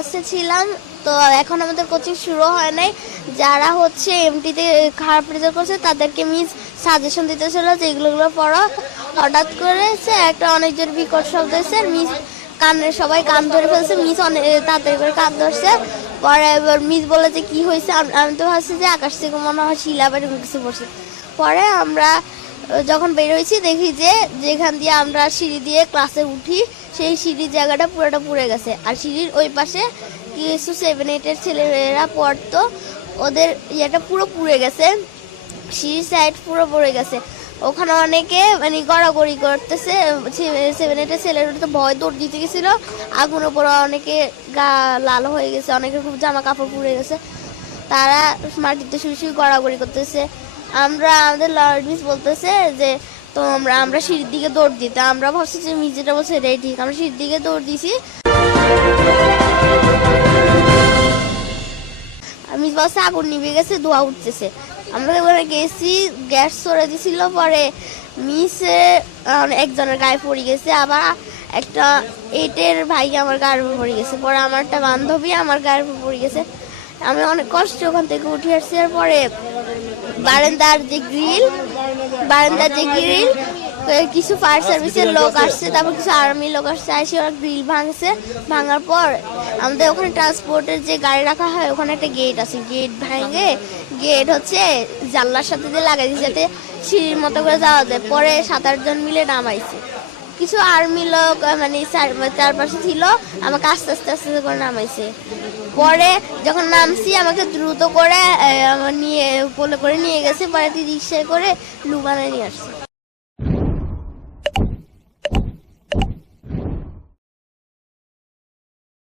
এসেছিলাম তো এখন আমাদের কোচিং শুরু হয় নাই। যারা হচ্ছে এমটিতে খারাপ রেজাল্ট করছে, তাদেরকে মিস সাজেশন দিতেছিল যে এগুলোগুলো পড়ো। হঠাৎ করেছে একটা অনেক জোর বিকট শব্দ এসে মিস কানের, সবাই কান ধরে ফেলছে মিস অনেক তাড়াতাড়ি করে কান ধরছে। পরে এবার মিস বলে যে কি হয়েছে? আমি তো ভাবছি যে আকাশ থেকে মনে হয় শিলা বা এরকম কিছু পড়ছে পরে আমরা যখন বের হয়েছি, দেখি যে যেখান দিয়ে আমরা সিঁড়ি দিয়ে ক্লাসে উঠি, সেই সিঁড়ির জায়গাটা পুরোটা পুড়ে গেছে। আর সিঁড়ির ওই পাশে কিছু সেভেন এইটের ছেলেমেয়েরা পড়তো। ওদের ইয়েটা পুরো পুড়ে গেছে। সিঁড়ির সাইড পুরো পড়ে গেছে। ওখানে অনেকে মানে গড়াগড়ি করতেছে। সেভেন এইটের ছেলেরা তো ভয় দৌড় দিতে গেছিল। আগুন ওপরে অনেকে গা লাল হয়ে গেছে, অনেকের খুব জামা কাপড় পুড়ে গেছে। তারা মাটিতে শুয়ে শুয়ে গড়াগড়ি করতেছে। আমরা, আমাদের লর্ড মিস বলতেছে যে তো আমরা আমরা সিঁড়ির দিকে দৌড় দিতে আমরা ভাবছি যে মিস বলছে ঠিক। আমরা সিঁড়ির দিকে দৌড় দিছি। মিস বলছে, আগুন নিভে গেছে, ধোয়া উঠতেছে। আমরা ওখানে গেছি গ্যাস সরে দিছিল, পরে মিসে একজনের গায়ে পড়ে গেছে, আবার একটা এইটের ভাই আমার উপর পড়ে গেছে। পরে আমার একটা বান্ধবী আমার উপর পড়ে গেছে। আমি অনেক কষ্ট ওখান থেকে উঠে আসছি পরে বারান্দার যে গ্রিল বারান্দার যে গ্রিল কিছু ফায়ার সার্ভিসের লোক আসছে, তারপর কিছু আর্মি লোক আসছে আসে ওরা গ্রিল ভাঙছে। ভাঙার পর আমাদের ওখানে ট্রান্সপোর্টের যে গাড়ি রাখা হয়, ওখানে একটা গেট আছে গেট ভাঙে গেট হচ্ছে জানলার সাথে দিয়ে লাগাই দিয়েছে, যাতে সিঁড়ির মতো করে যাওয়া যায়। পরে সাত আটজন মিলে নামাইছে। কিছু আর্মি লোক মানে চার- চারপাশে ছিল, আমাকে আস্তে আস্তে আস্তে আস্তে করে নামাইছে। পরে যখন নামছি, আমাকে দ্রুত করে নিয়ে, কোলে করে নিয়ে গেছে, পরে রিক্সায় করে লুবানায় নিয়ে আসছে।